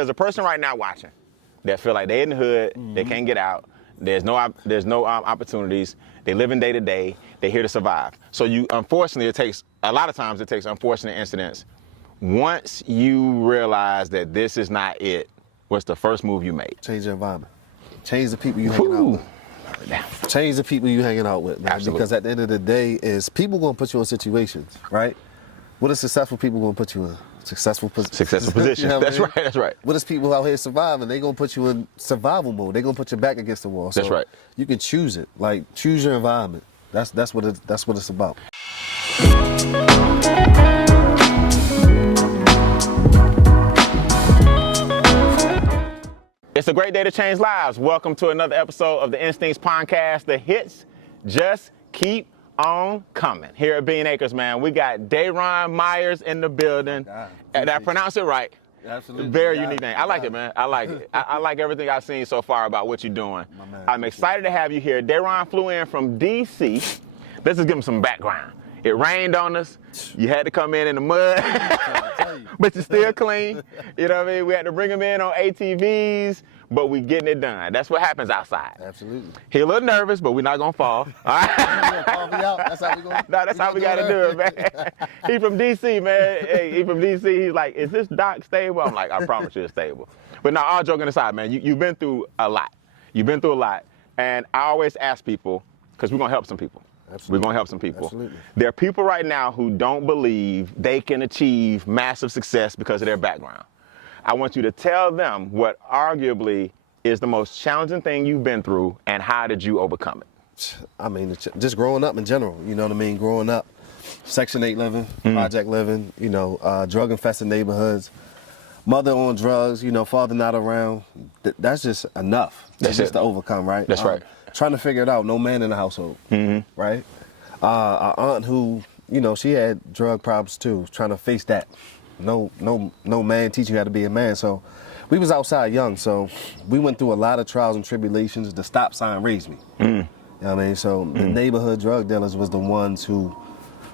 There's a person right now watching that feel like they in the hood, they can't get out. There's no opportunities. They living day to day. They're here to survive. So unfortunately, a lot of times it takes unfortunate incidents. Once you realize that this is not it, what's the first move you make? Change the environment. Change the people you hanging out with. Change the people you hanging out with, man. Absolutely. Because at the end of the day, people gonna put you in situations, right? What are successful people gonna put you in? Successful positions. You know that's right. That's right. What is people out here surviving? They gonna put you in survival mode. They gonna put your back against the wall. So that's right. You can choose it. Like choose your environment. That's what it's about. It's a great day to change lives. Welcome to another episode of the Instincts Pondcast. The hits just keep on coming. Here at Bean Acres, man, we got Daeron Myers in the building. Did I pronounce it right? Absolutely. Very unique name. I like it, man. I like it. I like everything I've seen so far about what you're doing. I'm excited to have you here. Daeron flew in from D.C. Let's just give him some background. It rained on us. You had to come in the mud, but you're still clean. You know what I mean? We had to bring him in on ATVs, but we getting it done. That's what happens outside. Absolutely. He a little nervous, but we're not gonna fall. All right? Call me out. That's how we gonna. No, that's how we gotta do it, man. He from DC, man. Hey, he from DC. He's like, is this dock stable? I'm like, I promise you it's stable. But now, all joking aside, man, you've been through a lot. You've been through a lot, and I always ask people, because we're gonna help some people. Absolutely. We're gonna help some people. Absolutely. There are people right now who don't believe they can achieve massive success because of their background. I want you to tell them what arguably is the most challenging thing you've been through and how did you overcome it? I mean, just growing up in general, you know what I mean? Growing up, Section 8 living, project living, drug-infested neighborhoods, mother on drugs, father not around. That's just enough. That's just to overcome, right? That's right. Trying to figure it out, no man in the household, right? Our aunt who, she had drug problems too, trying to face that. No man teaching you how to be a man. So we was outside young, so we went through a lot of trials and tribulations. The stop sign raised me. You know what I mean? So the neighborhood drug dealers was the ones who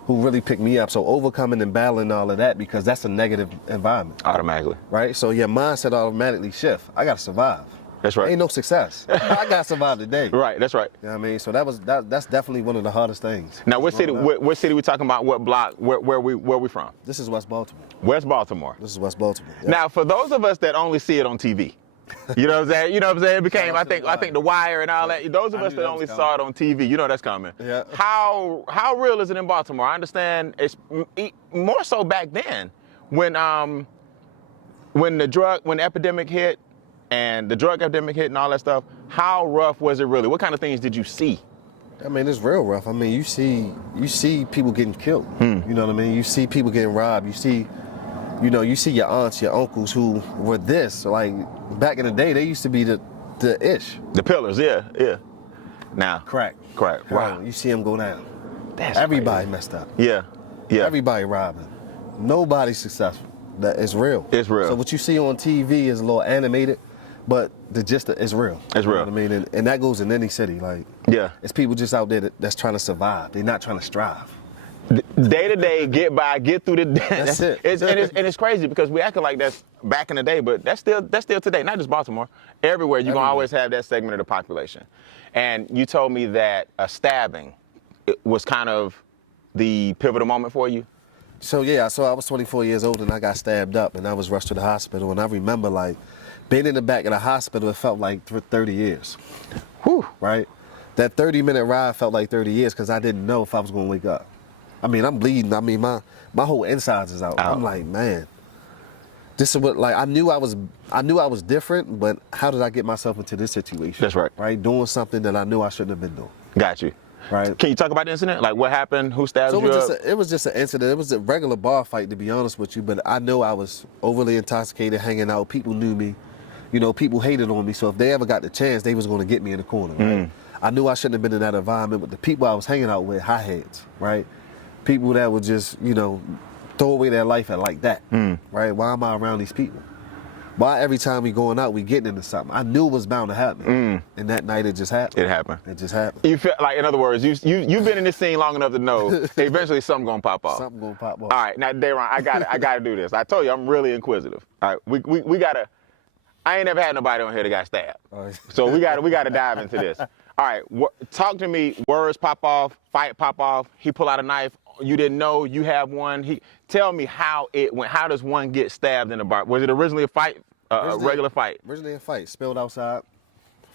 really picked me up. So overcoming and battling all of that, because that's a negative environment. Automatically. Right? So your mindset automatically shift. I gotta survive. That's right. Ain't no success. I gotta survive today. Right, that's right. You know what I mean? So that's definitely one of the hardest things. Now, what city we talking about? What block? Where we from? This is West Baltimore. West Baltimore. This is West Baltimore. Yep. Now, for those of us that only see it on TV, you know what I'm saying? It became, I think The Wire and all that. Those of us that only saw it on TV, that's coming. Yeah. How real is it in Baltimore? I understand it's more so back then when the epidemic hit and the drug epidemic hit and all that stuff. How rough was it really? What kind of things did you see? I mean, it's real rough. I mean, you see people getting killed. You know what I mean? You see people getting robbed. You see your aunts, your uncles who were this. Like back in the day, they used to be the ish. The pillars, yeah. Now, Crack. Wow. You see them go down. That's Everybody crazy. Messed up. Yeah. Everybody robbing. Nobody's successful. That is real. It's real. So what you see on TV is a little animated, but the gist is real. It's real. You know what I mean? And that goes in any city. Like, it's people just out there that's trying to survive. They're not trying to strive. Day to day, get by, get through the day. That's it. And it's crazy because we acting like that's back in the day, but that's still today. Not just Baltimore. Everywhere you're gonna always have that segment of the population. And you told me that a stabbing was kind of the pivotal moment for you. So I was 24 years old and I got stabbed up and I was rushed to the hospital. And I remember like being in the back of the hospital, it felt like 30 years. Whew. Right? That 30-minute ride felt like 30 years because I didn't know if I was going to wake up. I mean, I'm bleeding. I mean, my whole insides is out. I'm like, man, this is what, like, I knew I was different, but how did I get myself into this situation? That's right. Right? Doing something that I knew I shouldn't have been doing. Got you. Right. Can you talk about the incident? Like what happened? Who stabbed you up? It was just an incident. It was a regular bar fight, to be honest with you, but I know I was overly intoxicated, hanging out. People knew me. People hated on me, so if they ever got the chance, they was going to get me in the corner, right? I knew I shouldn't have been in that environment, but the people I was hanging out with, hotheads, right? People that would just, throw away their life at like that, right? Why am I around these people? Why every time we going out, we getting into something? I knew it was bound to happen. And that night, it just happened. It happened. It just happened. You feel like, in other words, you've been in this scene long enough to know eventually something gonna pop off. Something gonna pop off. All right, now Daeron, I gotta do this. I told you I'm really inquisitive. All right, we gotta I ain't never had nobody on here that got stabbed. Oh. So we got to dive into this. All right, talk to me. Words pop off, fight pop off. He pull out a knife. You didn't know you have one. Tell me how it went. How does one get stabbed in a bar? Was it originally a fight, a regular fight? Originally a fight. Spilled outside.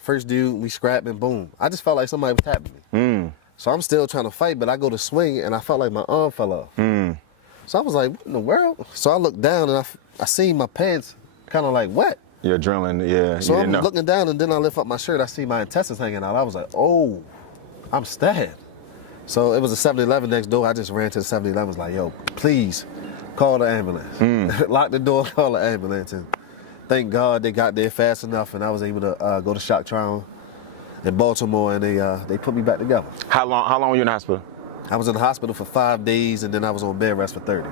First dude, we scrapped and boom. I just felt like somebody was tapping me. So I'm still trying to fight, but I go to swing and I felt like my arm fell off. So I was like, what in the world? So I looked down and I seen my pants kind of like wet. Your adrenaline, yeah. So I'm looking down and then I lift up my shirt. I see my intestines hanging out. I was like, oh, I'm stabbed. So it was a 7-Eleven next door. I just ran to the 7-Eleven. Was like, yo, please call the ambulance. Lock the door, call the ambulance. And thank God they got there fast enough and I was able to go to shock trial in Baltimore and they put me back together. How long were you in the hospital? I was in the hospital for 5 days and then I was on bed rest for 30.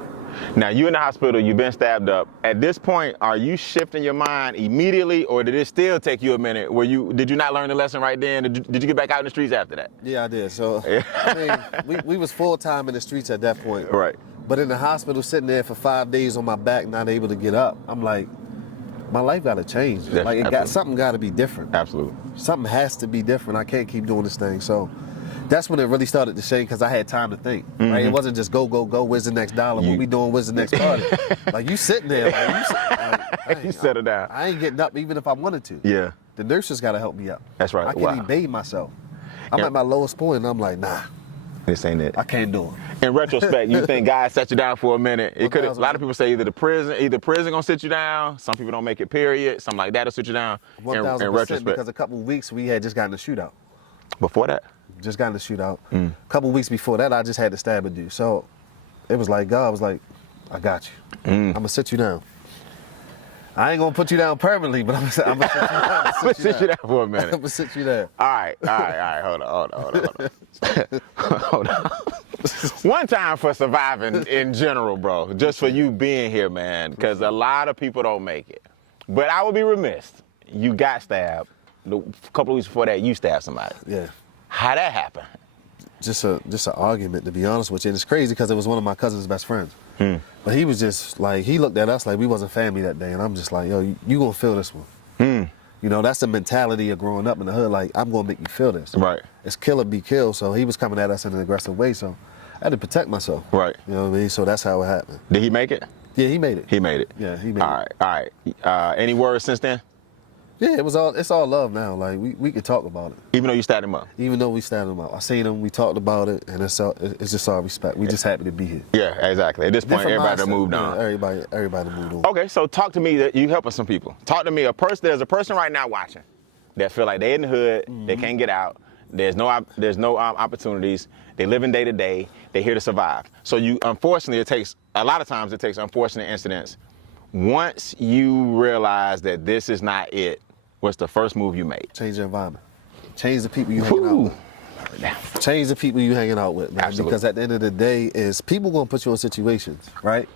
Now, you in the hospital, you've been stabbed up. At this point, are you shifting your mind immediately, or did it still take you a minute? Did you not learn the lesson right then? Did you get back out in the streets after that? Yeah, I did. So, I mean, we was full-time in the streets at that point. Right. But in the hospital, sitting there for 5 days on my back, not able to get up, I'm like, my life got to change. Something got to be different. Absolutely. Something has to be different. I can't keep doing this thing. So that's when it really started to shake because I had time to think. Right? It wasn't just go. Where's the next dollar? What we doing? Where's the next party? Like you sitting there, You settle down. I ain't getting up even if I wanted to. Yeah. The nurses got to help me up. That's right. I can't even bathe myself. I'm at my lowest point, and I'm like, nah. This ain't it. I can't do it. In retrospect, you think God set you down for a minute? It could. A lot of people say either prison gonna sit you down. Some people don't make it. Period. Something like that'll sit you down. 1,000%. Because a couple of weeks we had just gotten a shootout. Before that. Just got in the shootout. A couple weeks before that, I just had to stab a dude. So it was like, God was like, I got you. I'm going to sit you down. I ain't going to put you down permanently, but I'm going to sit you down. I'm going to sit you down for a minute. I'm going to sit you down. All right. Hold on. One time for surviving in general, bro. Just for you being here, man. Because a lot of people don't make it. But I would be remiss. You got stabbed. A couple of weeks before that, you stabbed somebody. Yeah. How'd that happen? Just an argument, to be honest with you. And it's crazy because it was one of my cousin's best friends. But he was just like, he looked at us like we wasn't family that day. And I'm just like, yo, you going to feel this one. You know, that's the mentality of growing up in the hood. Like, I'm going to make you feel this. Right. It's kill or be killed. So he was coming at us in an aggressive way. So I had to protect myself. Right. You know what I mean? So that's how it happened. Did he make it? Yeah, he made it. He made it. Yeah, he made it. All right. Any words since then? Yeah, it's all love now. Like we could talk about it. Even though you stabbed him up? Even though we stabbed him up. I seen him, we talked about it, and it's just all respect. We just happy to be here. Yeah, exactly. At this point, everybody moved on. Yeah, everybody moved on. Okay, so talk to me that you helping some people. Talk to me, there's a person right now watching that feel like they in the hood, they can't get out, there's no opportunities, they living day to day, they here to survive. So unfortunately, a lot of times it takes unfortunate incidents. Once you realize that this is not it, what's the first move you made? Change the environment. Change the people you hanging out with. Change the people you hanging out with, man. Absolutely. Because at the end of the day, people gonna put you in situations, right?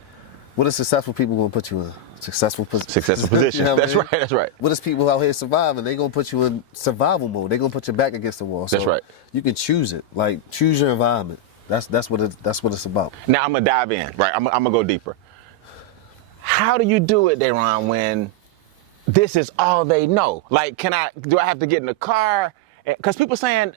What is successful people gonna put you in? Successful positions. You know That's right. What is people out here surviving? They gonna put you in survival mode. They gonna put your back against the wall. So that's right. You can choose it. Like choose your environment. That's what it's about. Now I'm gonna dive in. Right. I'm gonna go deeper. How do you do it, Daeron, when this is all they know? Like, do I have to get in the car? Because people saying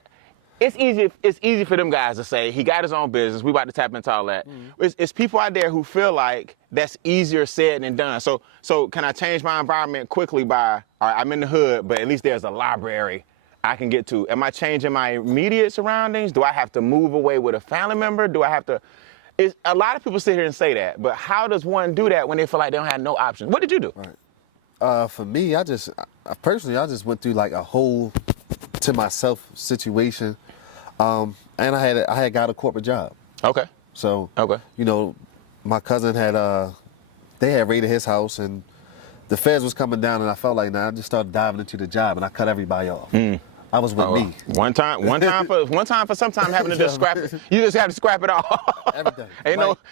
it's easy for them guys to say he got his own business. We about to tap into all that. It's people out there who feel like that's easier said than done. So can I change my environment quickly by, all right, I'm in the hood, but at least there's a library I can get to. Am I changing my immediate surroundings? Do I have to move away with a family member? Do I have to? A lot of people sit here and say that, but how does one do that when they feel like they don't have no options? What did you do? Right. For me, I personally went through like a whole to myself situation, and I had got a corporate job. Okay. So you know, my cousin they had raided his house and the feds was coming down, and I felt like I just started diving into the job and I cut everybody off. I was with me. One time for sometime having to just scrap it. You just have to scrap it off. Everything.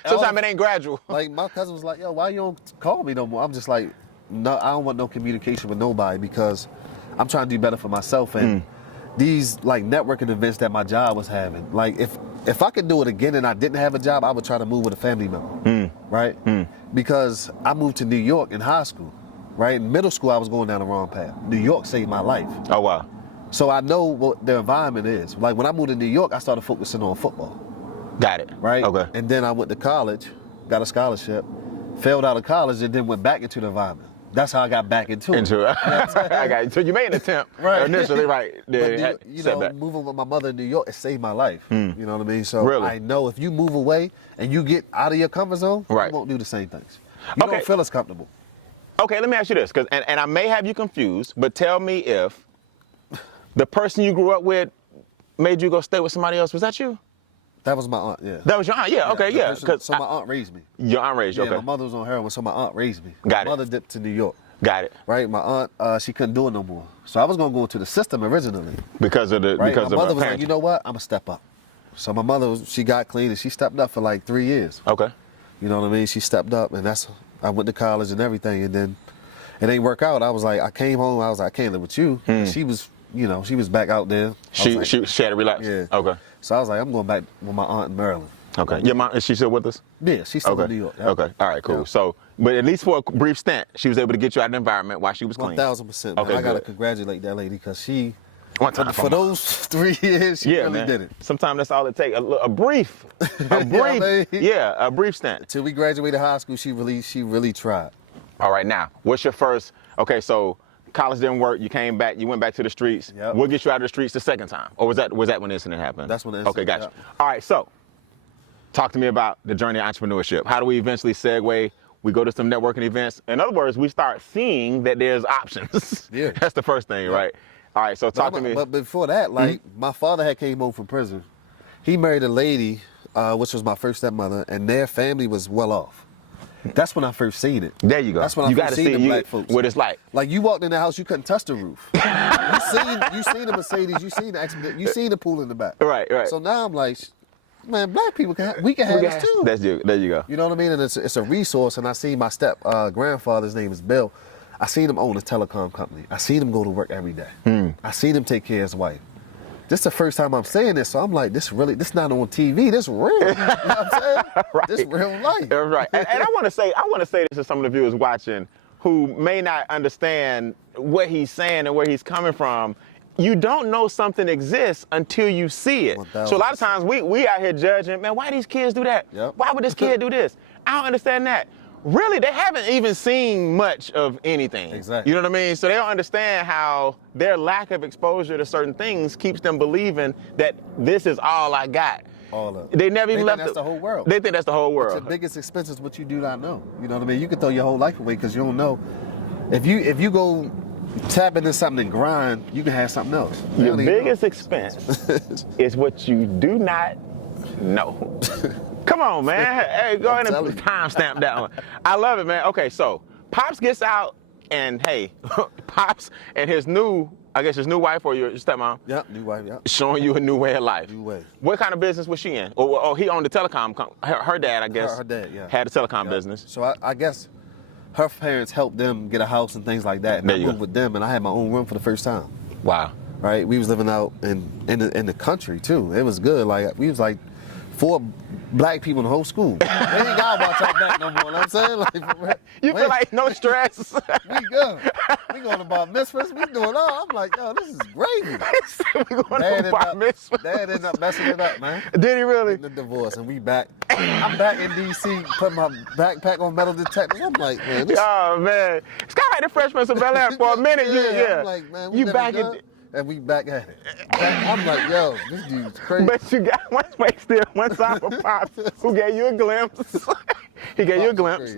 Sometimes it ain't gradual. Like my cousin was like, yo, why you don't call me no more? I'm just like, no, I don't want no communication with nobody because I'm trying to do better for myself. And these like networking events that my job was having, like if I could do it again and I didn't have a job, I would try to move with a family member. Right? Because I moved to New York in high school. right? In middle school, I was going down the wrong path. New York saved my life. Oh, wow. So I know what the environment is. Like when I moved to New York, I started focusing on football. Got it. Right? Okay. And then I went to college, got a scholarship, failed out of college, and then went back into the environment. That's how I got back into it. I got it. So you made an attempt initially, right? But you know, moving with my mother in New York, it saved my life. You know what I mean? So really? I know if you move away and you get out of your comfort zone, you won't do the same things. You don't feel as comfortable. Okay, let me ask you this, and I may have you confused, but tell me if the person you grew up with made you go stay with somebody else. Was that you? That was my aunt, yeah. That was your aunt, yeah, okay, yeah. So my aunt raised me. Your aunt raised you, yeah, okay. My mother was on heroin, so my aunt raised me. Got it. My mother dipped to New York. Got it. Right, my aunt, she couldn't do it no more. So I was gonna go into the system originally. Because of the, right? because my of mother was parenting. like, you know what, I'm gonna step up. So my mother, she got clean and she stepped up for like 3 years. Okay. You know what I mean? She stepped up and I went to college and everything, and then it ain't work out. I was like, I came home, I was like, I can't live with you. She was, you know, she was back out there. She had to relax? Yeah. Okay. So I was like, I'm going back with my aunt in Maryland. Okay. Your mom, is she still with us? Yeah, she's still in New York. Yep. Okay. All right, cool. Yep. So, but at least for a brief stint, she was able to get you out of the environment while she was clean. 1,000%. Okay, I got to good. congratulate that lady because she, One time for those 3 years, she really did it. Sometimes that's all it takes. A brief, a brief stint. Till we graduated high school, she really tried. All right, now, what's your first, okay, so college didn't work, you came back, you went back to the streets. Yep. What gets you out of the streets the second time? Or was that when the incident happened? That's when the incident happened. Okay, gotcha. All right, so talk to me about the journey of entrepreneurship. How do we eventually segue? We go to some networking events. In other words, we start seeing that there's options. Yeah. That's the first thing, right? All right, so talk to me. But before that, like, my father had came home from prison. He married a lady, which was my first stepmother, and their family was well off. That's when I first seen it. There you go. That's when I first seen the black folks. What it's like. Like, you walked in the house, you couldn't touch the roof. you seen the Mercedes, you seen the Expedition, you seen the pool in the back. Right. So now I'm like, man, black people can have this too. There you go. You know what I mean? And it's a resource. And I seen my grandfather's name is Bill. I seen him own a telecom company. I seen him go to work every day. I seen him take care of his wife. This is the first time I'm saying this, so I'm like, this not on TV. This real. You know what I'm saying? Right. This real life. Right. And I want to say this to some of the viewers watching who may not understand what he's saying and where he's coming from. You don't know something exists until you see it. 1,000%. So a lot of times we out here judging, man, why these kids do that? Yep. Why would this kid do this? I don't understand that. Really, they haven't even seen much of anything. Exactly. You know what I mean? So they don't understand how their lack of exposure to certain things keeps them believing that this is all I got. All of it. They never even left. That's the whole world. They think that's the whole world. But your biggest expense is what you do not know. You know what I mean? You can throw your whole life away because you don't know. If you go tap into something and grind, you can have something else. Your biggest expense is what you do not know. Come on, man. Hey, go ahead and timestamp that one. I love it, man. Okay, so Pops gets out, and hey, Pops and his new wife or your stepmom. Yep, new wife, yep. Showing you a new way of life. New way. What kind of business was she in? Or he owned the telecom company. Her dad, I guess. Her dad, yeah. Had a telecom business. So I guess her parents helped them get a house and things like that. And I moved with them, and I had my own room for the first time. Wow. Right? We was living out in the country too. It was good. Like, we was like 4 black people in the whole school. They ain't gotta watch our back no more. You know what I'm saying? Like, you feel like no stress. We good. We going to bar mitzvahs. We doing all. I'm like, yo, this is gravy. We going to bar mitzvahs. Dad ended up messing it up, man. Did he really? Getting the divorce, and we back. I'm back in D.C. putting my backpack on metal detectors. I'm like, man. Oh man, it's kind of like the Fresh of Bel-Air for a minute. Yeah. I'm like, man, you back in. And we back at it. I'm like, yo, this dude's crazy. But you got one side for Pops, who gave you a glimpse. He gave you a glimpse.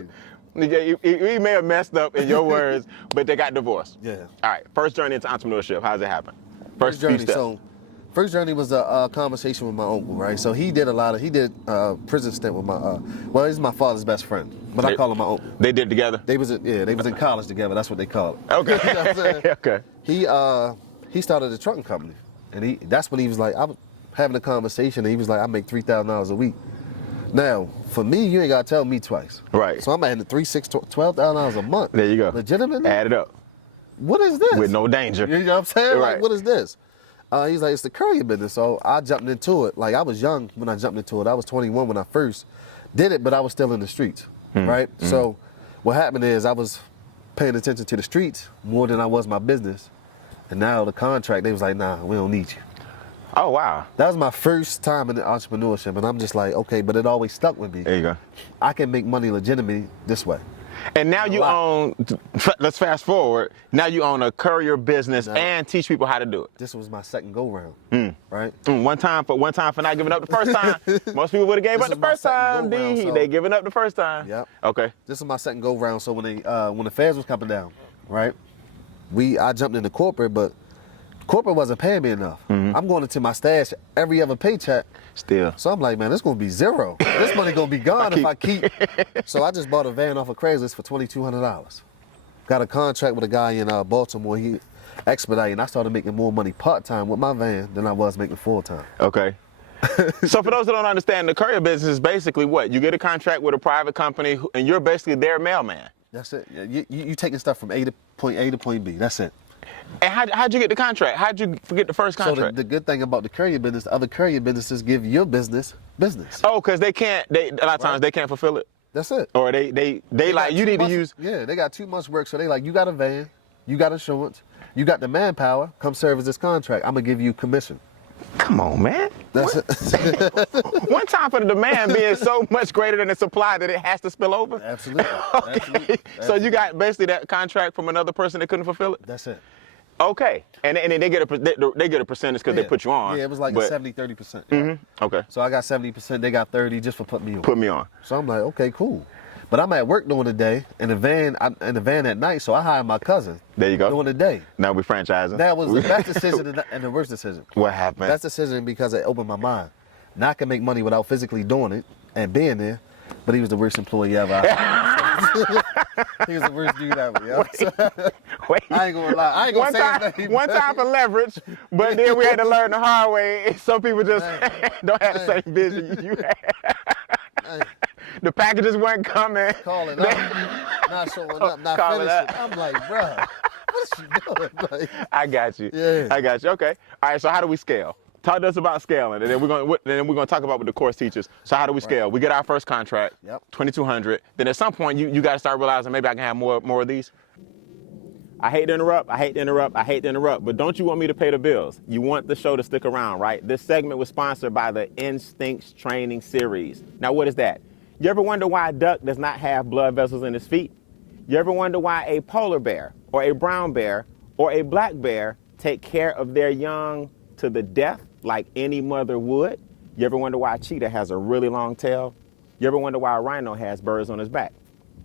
He may have messed up in your words, but they got divorced. Yeah. All right, first journey into entrepreneurship, how does it happen? First journey, so first journey was a conversation with my uncle, right? So he did prison stint with he's my father's best friend, but I call him my uncle. They did together? They was in college together, that's what they call it. Okay. You know what I'm saying? Okay. He started a trucking company, and that's when he was like, I was having a conversation, and he was like, I make $3,000 a week. Now, for me, you ain't gotta tell me twice. Right. So I'm at $12,000 a month. There you go. Legitimately? Add it up. What is this? With no danger. You know what I'm saying? Right. Like, what is this? He's like, it's the courier business. So I jumped into it. Like, I was young when I jumped into it. I was 21 when I first did it, but I was still in the streets, right? So what happened is I was paying attention to the streets more than I was my business. And now the contract, they was like, nah, we don't need you. Oh, wow. That was my first time in the entrepreneurship, and I'm just like, okay, but it always stuck with me. There you go. I can make money legitimately this way. And now you own, let's fast forward, now you own a courier business and teach people how to do it. This was my second go-round, right? One time for not giving up the first time. Most people would have gave up the first time, D. So they giving up the first time. Yep. Okay. This is my second go-round, so when the feds was coming down, right, I jumped into corporate, but corporate wasn't paying me enough. I'm going into my stash every other paycheck. Still. So I'm like, man, it's going to be zero. This money going to be gone if I keep. So I just bought a van off of Craigslist for $2,200. Got a contract with a guy in Baltimore. He expedited, and I started making more money part-time with my van than I was making full-time. Okay. So for those that don't understand, the courier business is basically what? You get a contract with a private company, and you're basically their mailman. That's it. You taking stuff from point A to point B. That's it. And how'd you get the contract? How'd you get the first contract? So the good thing about the courier business, the other courier businesses give your business. Oh, because a lot of times they can't fulfill it. That's it. Or they like, you need to use. Yeah, they got 2 months work, so they like, you got a van, you got insurance, you got the manpower, come service this contract. I'm gonna give you commission. Come on, man. That's it. One time for the demand being so much greater than the supply that it has to spill over. Absolutely. Okay. Absolutely. So you got basically that contract from another person that couldn't fulfill it. That's it. Okay, and then they get a percentage because they put you on. Yeah, it was like a 70-30%. Yeah. Okay. So I got 70%, they got 30 just for putting me on. Put me on. So I'm like, okay, cool. But I'm at work during the day in the van at night, so I hired my cousin. There you go. During the day. Now we franchising. That was the best decision and the worst decision. What happened? Best decision because it opened my mind. Now I can make money without physically doing it and being there, but he was the worst employee ever. He was the worst dude ever, yo. Wait. I ain't gonna lie. I ain't gonna say his name. One time for leverage, but then we had to learn the hard way. Some people just don't have the same vision you had. The packages weren't coming. Calling up, not showing up, not finishing. I'm like, bruh, what's you doing? Like, I got you. Yeah. I got you. Okay. All right. So how do we scale? Talk to us about scaling, and then we're gonna talk about what the course teaches. So how do we scale? We get our first contract, 2,200. Then at some point, you got to start realizing maybe I can have more of these. I hate to interrupt, but don't you want me to pay the bills? You want the show to stick around, right? This segment was sponsored by the Instincts Training Series. Now, what is that? You ever wonder why a duck does not have blood vessels in his feet? You ever wonder why a polar bear or a brown bear or a black bear take care of their young to the death like any mother would? You ever wonder why a cheetah has a really long tail? You ever wonder why a rhino has birds on his back?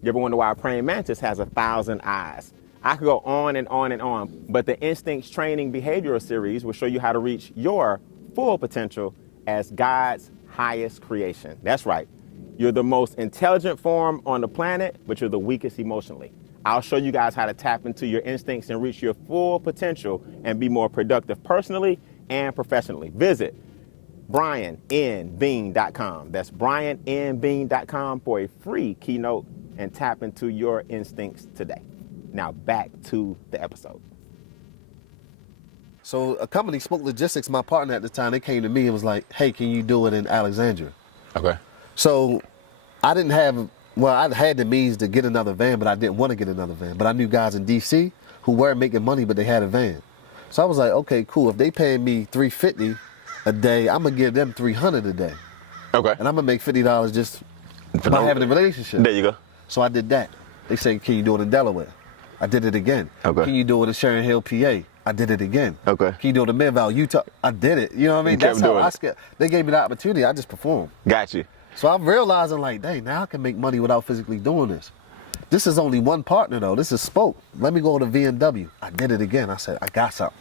You ever wonder why a praying mantis has 1,000 eyes? I could go on and on and on, but the Instincts Training Behavioral Series will show you how to reach your full potential as God's highest creation. That's right. You're the most intelligent form on the planet, but you're the weakest emotionally. I'll show you guys how to tap into your instincts and reach your full potential and be more productive personally and professionally. Visit briannbean.com. That's briannbean.com for a free keynote and tap into your instincts today. Now back to the episode. So a company, Spoke Logistics, my partner at the time, they came to me and was like, hey, can you do it in Alexandria? Okay. So I had the means to get another van, but I didn't want to get another van. But I knew guys in DC who weren't making money, but they had a van. So I was like, okay, cool. If they paying me $350 a day, I'm going to give them $300 a day. Okay. And I'm going to make $50 just by having a relationship. There you go. So I did that. They said, can you do it in Delaware? I did it again. Okay. Can you do it in Sharon Hill, PA? I did it again. Okay. Can you do it in Midvale, Utah? I did it. You know what I mean? That's how I scale. They gave me the opportunity. I just performed. Got you. So I'm realizing, like, dang, now I can make money without physically doing this. This is only one partner, though. This is Spoke. Let me go to VNW. I did it again. I said, I got something.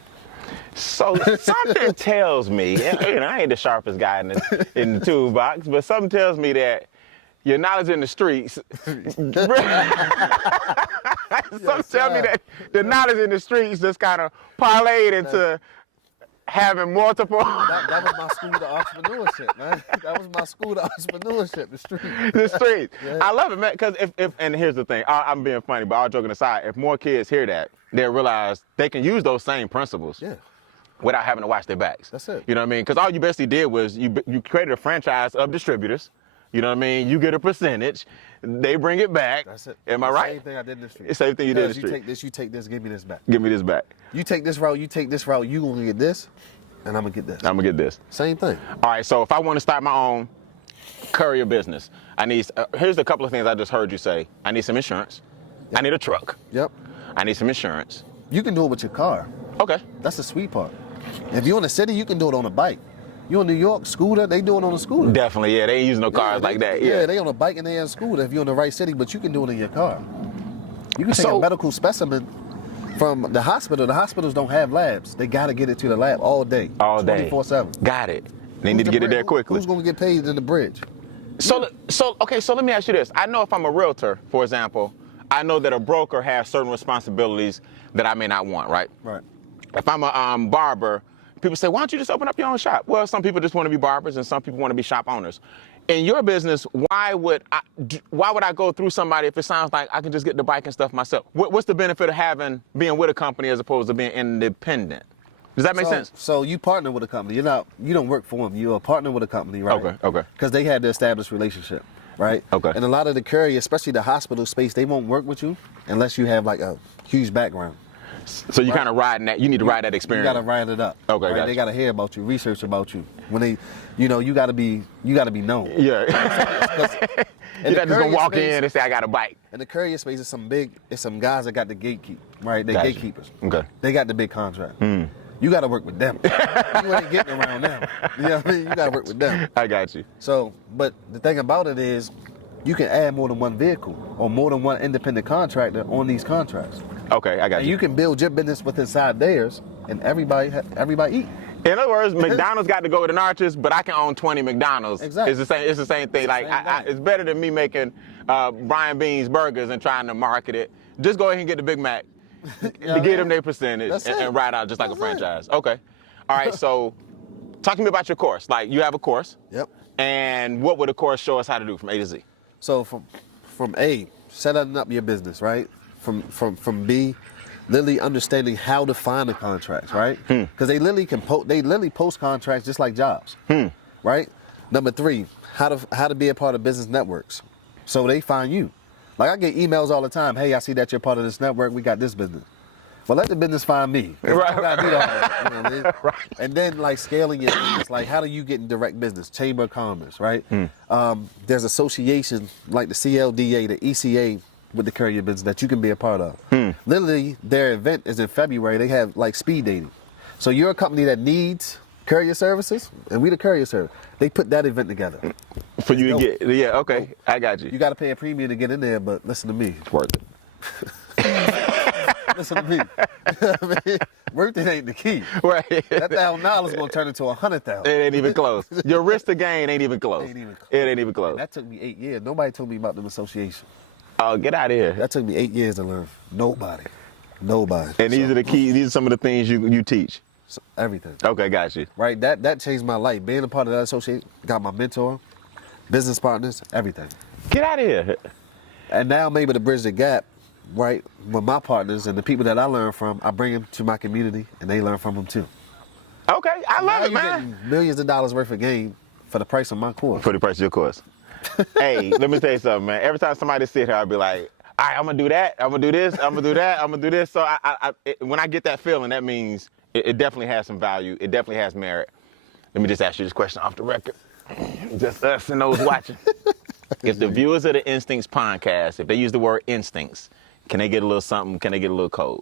So something tells me, and I ain't the sharpest guy in the toolbox, but something tells me that your knowledge in the streets, something tells me that the knowledge in the streets just kind of parlayed into having multiple. That was my school to entrepreneurship, man. That was my school to entrepreneurship, the street. The streets. Yeah. I love it, man, because if and here's the thing, I'm being funny, but all joking aside, if more kids hear that, they'll realize they can use those same principles without having to watch their backs. That's it. You know what I mean? Because all you basically did was you created a franchise of distributors You know what I mean? You get a percentage. They bring it back. That's it. Am I right? Same thing I did in the street. It's the same thing you did in the You street. you take this, give me this back. Give me this back. You take this route, you gonna get this, and I'm gonna get this. I'm gonna get this. Same thing. All right, so if I want to start my own courier business, I need, here's a couple of things I just heard you say. I need some insurance. Yep. I need a truck. Yep. I need some insurance. You can do it with your car. Okay. That's the sweet part. If you're in the city, you can do it on a bike. You in New York, scooter, they do it on a scooter. Definitely, yeah. They ain't using no cars like that. Yeah, they on a bike and they on a scooter if you're in the right city, but you can do it in your car. You can take So- a medical specimen from the hospital. The hospitals don't have labs. They got to get it to the lab all day. All day. 24/7. Got it. They need to get it there quickly. Who's going to get paid in the bridge? So let me ask you this. I know if I'm a realtor, for example, I know that a broker has certain responsibilities that I may not want, right? Right. If I'm a barber, people say, why don't you just open up your own shop? Well, some people just want to be barbers and some people want to be shop owners. In your business, why would I go through somebody if it sounds like I can just get the bike and stuff myself? What's the benefit of being with a company as opposed to being independent? Does that make sense? So you partner with a company. You don't work for them. You're a partner with a company, right? Okay. Because they had the established relationship, right? Okay. And a lot of the courier, especially the hospital space, they won't work with you unless you have like a huge background. So you kind of riding that. You need to ride that experience. You gotta ride it up. Okay, right? gotcha. They gotta hear about you, research about you. When they, you gotta be known. Yeah. You're not just gonna walk space, in and say I got a bike. In the courier space, it's some guys that got the gatekeep, right? They Gotcha. gatekeepers. Okay. They got the big contract. You gotta work with them. You ain't getting around them. You know what I mean? You gotta work with them. I got you. So, but the thing about it is, you can add more than one vehicle or more than one independent contractor on these contracts. Okay, I got And you. you can build your business with inside theirs, and everybody eat. In other words, McDonald's got to go with an arches, but I can own 20 McDonald's. Exactly. It's the same thing. Like it's better than me making Brian Bean's burgers and trying to market it. Just go ahead and get the Big Mac to get them their percentage and ride out just like a franchise. Okay. All right. So, talk to me about your course. Like you have a course. Yep. And what would the course show us how to do from A to Z? So from A, setting up your business, right? From B, literally understanding how to find the contracts, right? Because they literally post contracts just like jobs, right? Number 3, how to be a part of business networks, so they find you. Like I get emails all the time. Hey, I see that you're part of this network. We got this business. Well, let the business find me. Right. I gotta do all that, you know what I mean? Right. And then like scaling your business, like how do you get in direct business? Chamber of Commerce, right? There's associations like the CLDA, the ECA with the courier business that you can be a part of. Literally, their event is in February. They have like speed dating. So you're a company that needs courier services, and we the courier service. They put that event together. For you to get, yeah, okay, I got you. You got to pay a premium to get in there, but listen to me. It's worth it. Listen to me. I mean, worth it ain't the key. Right. That $1,000 is gonna turn into $100,000. It ain't even close. Your risk to gain ain't even close. Ain't even close. It ain't even close. That took me 8 years. Nobody told me about them associations. Oh, get out of here. That took me 8 years to learn. Nobody. And these are the keys. These are some of the things you teach. So everything. Okay, got you. Right? That changed my life. Being a part of that association, got my mentor, business partners, everything. Get out of here. And now I'm able to bridge the gap, right, with my partners and the people that I learn from. I bring them to my community, and they learn from them too. Okay, I love Now it, you're man. getting millions of dollars worth of gain for the price of my course. For the price of your course. Hey, let me tell you something, man. Every time somebody sit here, I'll be like, all right, I'm gonna do that. I'm gonna do this. I'm gonna do that. I'm gonna do this. So when I get that feeling, that means it definitely has some value. It definitely has merit. Let me just ask you this question off the record. Just us and those watching. If the viewers of the Instincts Pondcast, if they use the word instincts, can they get a little something? Can they get a little code?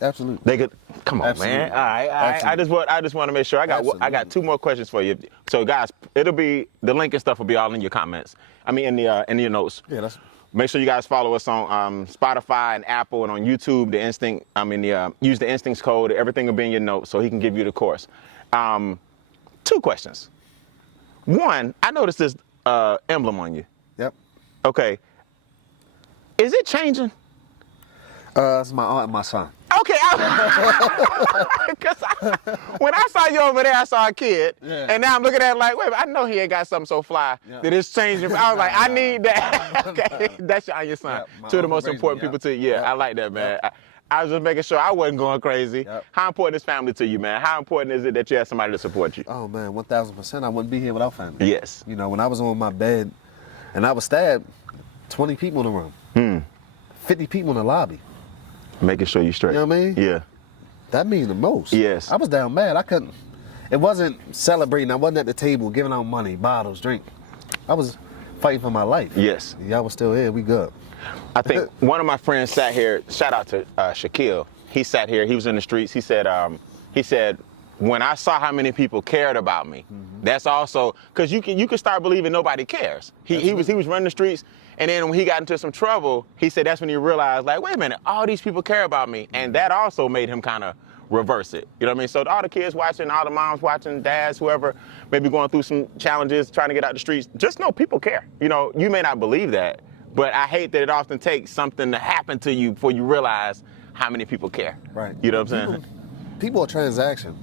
Absolutely. They could. Come on, Absolutely. man. All right. I just want to make sure. I got 2 more questions for you. So, guys, it'll be the link and stuff will be all in your comments. I mean, in your notes. Yeah, that's. Make sure you guys follow us on Spotify and Apple and on YouTube. Use the Instincts code. Everything will be in your notes, so he can give you the course. 2 questions. 1, I noticed this emblem on you. Yep. Okay. Is it changing? It's my aunt and my son. Okay, when I saw you over there, I saw a kid, and now I'm looking at it like, wait, I know he ain't got something so fly that it's changing. I was like, I need that. Okay, that's your son. Yeah, 2 of the most important people to you. Yeah, I like that, man. I was just making sure I wasn't going crazy. How important is family to you, man? How important is it that you have somebody to support you? Oh man, 1,000%. I wouldn't be here without family. Yes. You know, when I was on my bed, And I was stabbed 20 people in the room, 50 people in the lobby. Making sure you straight. You know what I mean? Yeah. That means the most. Yes. I was down bad. I couldn't. It wasn't celebrating. I wasn't at the table giving out money, bottles, drink. I was fighting for my life. Yes. Y'all was still here. We good. I think one of my friends sat here. Shout out to Shaquille. He sat here. He was in the streets. He said, when I saw how many people cared about me, that's also because you can start believing nobody cares. He was running the streets, and then when he got into some trouble, he said that's when he realized, like, wait a minute, all these people care about me, and that also made him kind of reverse it. You know what I mean? So all the kids watching, all the moms watching, dads, whoever, maybe going through some challenges, trying to get out the streets, just know people care. You know, you may not believe that, but I hate that it often takes something to happen to you before you realize how many people care. Right. You know what I'm saying? People are transaction.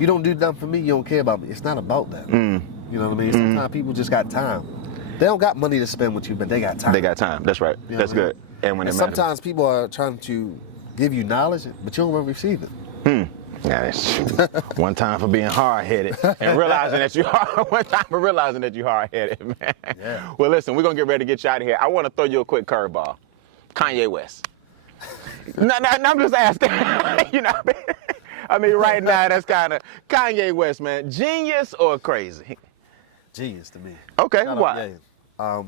You don't do nothing for me, you don't care about me. It's not about that. You know what I mean? Sometimes people just got time. They don't got money to spend with you, but they got time. They got time. That's right. You know That's what I mean? good. And when it sometimes matters. people are trying to give you knowledge, but you don't want to receive it. Yeah, that's true. One time for being hard-headed and realizing that you are. One time for realizing that you're hard-headed, man. Yeah. Well, listen, we're gonna get ready to get you out of here. I want to throw you a quick curveball. Kanye West. No, I'm just asking. You know what I mean? I mean, right now that's kind of Kanye West, man. Genius or crazy? Genius to me. Okay, Shout out why?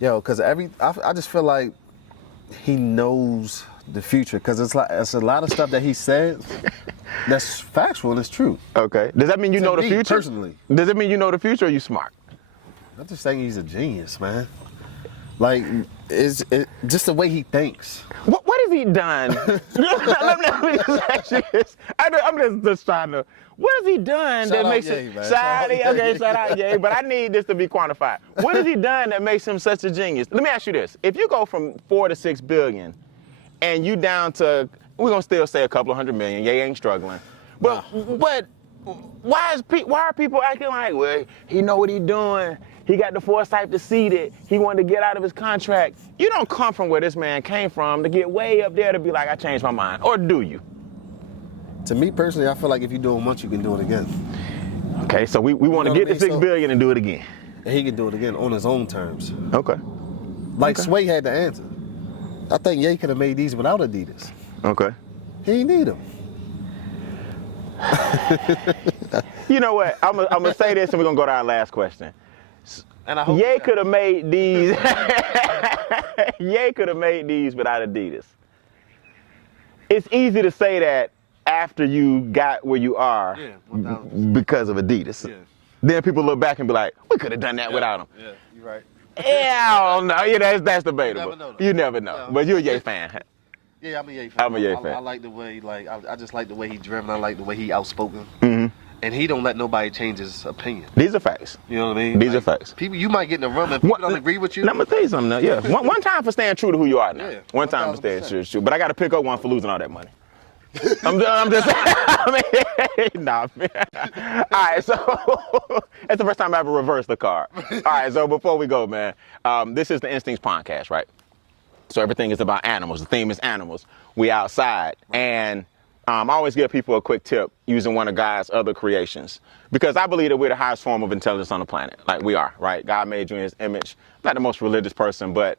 Ye. Because I just feel like he knows the future. Because it's a lot of stuff that he says that's factual and it's true. Okay. Does that mean you To know the me, future? personally. Does it mean you know the future or you smart? I'm just saying he's a genius, man. Like, it's just the way he thinks. What has he done? let me just ask you this. I'm just trying to. What has he done Shout that out makes Ye, him? man. Shout out Ye, but I need this to be quantified. What has he done that makes him such a genius? Let me ask you this: if you go from 4 to 6 billion, and you down to, we're gonna still say a couple of $100 million. Ye ain't struggling, but why are people acting like, well, he know what he doing? He got the foresight to see it. He wanted to get out of his contract. You don't come from where this man came from to get way up there to be like, I changed my mind. Or do you? To me personally, I feel like if you do it once, you can do it again. Okay, so we want to know get what I to mean? 6 billion and do it again. And he can do it again on his own terms. Okay. Like Sway had the answer. I think Ye could have made these without Adidas. Okay. He didn't need them. You know what? I'm gonna say this and we're gonna go to our last question. And I hope Ye could have made these. Ye could have made these without Adidas. It's easy to say that after you got where you are because of Adidas. Yeah. Then people look back and be like, we could have done that without them. Yeah, you're right. Yeah, I don't know. Yeah, that's debatable. never know, though. You never know. No. But you're a Ye fan. Yeah, I'm a Ye fan. I'm a Ye fan. I like the way, I just like the way he driven. I like the way he outspoken. Mm-hmm. And he don't let nobody change his opinion. These are facts. You know what I mean? These are facts. People, you might get in a room and people don't agree with you. Now, I'm gonna tell you something now. Yeah, one time for staying true to who you are now. Yeah, one time for staying 1000%. true. But I got to pick up one for losing all that money. I'm just I mean, nah, man. All right, so it's the first time I ever reversed the card. All right, so before we go, man, this is the Instincts Pondcast, right? So everything is about animals. The theme is animals. We outside, and I always give people a quick tip using one of God's other creations, because I believe that we're the highest form of intelligence on the planet. Like we are, right? God made you in his image. Not the most religious person, but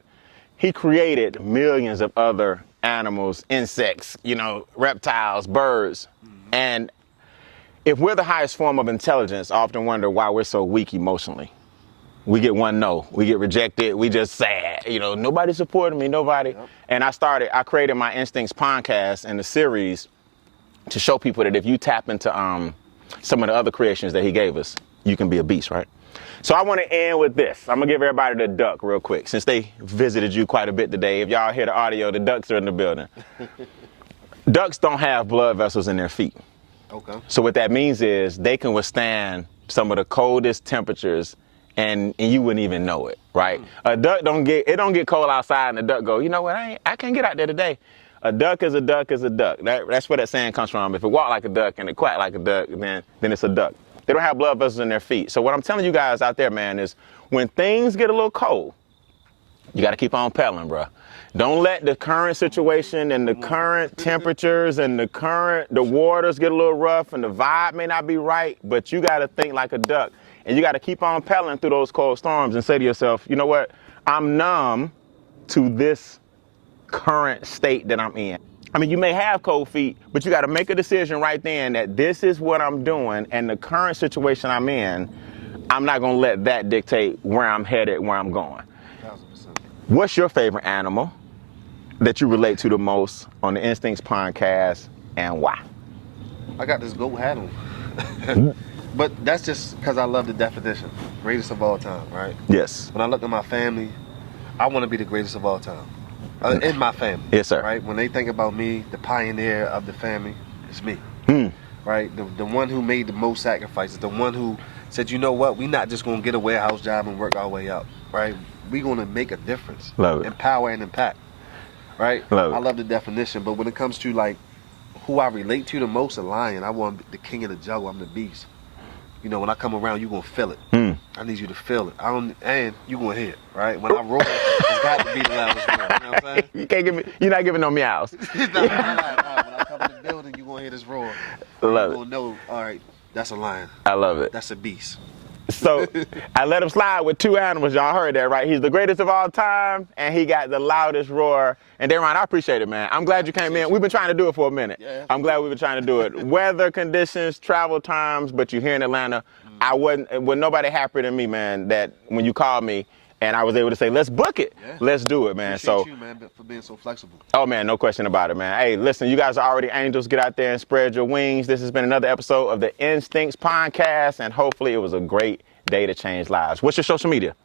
he created millions of other animals, insects, reptiles, birds. And if we're the highest form of intelligence, I often wonder why we're so weak emotionally. We get one no, we get rejected, we just sad. Nobody supported me, nobody. Yep. And I created my Instincts Pondcast and the series to show people that if you tap into some of the other creations that he gave us, you can be a beast, right? So I want to end with this. I'm going to give everybody the duck real quick, since they visited you quite a bit today. If y'all hear the audio, the ducks are in the building. Ducks don't have blood vessels in their feet. Okay. So what that means is they can withstand some of the coldest temperatures, and you wouldn't even know it, right? A duck don't get cold outside, and the duck go, you know what, I can't get out there today. A duck is a duck is a duck. That's where that saying comes from. If it walk like a duck and it quack like a duck, then it's a duck. They don't have blood vessels in their feet. So what I'm telling you guys out there, man, is when things get a little cold, you got to keep on pedaling, bro. Don't let the current situation and the current temperatures and the waters get a little rough and the vibe may not be right, but you got to think like a duck. And you got to keep on pedaling through those cold storms and say to yourself, you know what? I'm numb to this current state that I'm in. I mean, you may have cold feet, but you got to make a decision right then that this is what I'm doing, and the current situation I'm in, I'm not going to let that dictate where I'm headed, where I'm going. 1000%. What's your favorite animal that you relate to the most on the Instincts Pondcast, and why? I got this goat hat on. But that's just because I love the definition. Greatest of all time, right? Yes. When I look at my family, I want to be the greatest of all time. In my family. Yes, sir. Right? When they think about me, the pioneer of the family, it's me. Right? The one who made the most sacrifices, the one who said, you know what, we're not just going to get a warehouse job and work our way up. Right? We're going to make a difference. Love it. Empower and impact. Right? Love it. I love the definition, but when it comes to like who I relate to the most, a lion, I want to be the king of the jungle, I'm the beast. You know, when I come around, you're going to feel it. I need you to feel it. And you're going to hear it, right? When I roar, it's got to be the loudest roar. You know what I'm saying? You can't give me, you're not giving no meows. When I come in the building, you're going to hear this roar. Love You're it. going to know, all right, that's a lion. I love it. That's a beast. So I let him slide with two animals. Y'all heard that, right? He's the greatest of all time, and he got the loudest roar. And Daeron, I appreciate it, man. I'm glad you came in. We've been trying to do it for a minute. Yeah. I'm glad we've been trying to do it. Weather conditions, travel times, but you're here in Atlanta. I wasn't nobody happier than me, man, that when you called me and I was able to say, let's book it. Yeah. Let's do it, man. Appreciate you, man, for being so flexible. Oh, man, no question about it, man. Hey, listen, you guys are already angels. Get out there and spread your wings. This has been another episode of the Instincts Pondcast, and hopefully it was a great day to change lives. What's your social media?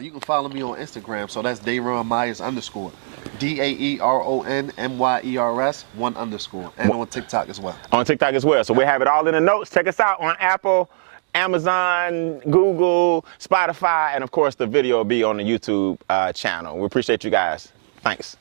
You can follow me on Instagram, so that's Daeron Myers _ DAERON MYERS 1_, and on TikTok as well. On TikTok as well. So we have it all in the notes. Check us out on Apple, Amazon, Google, Spotify, and of course the video will be on the YouTube channel. We appreciate you guys. Thanks.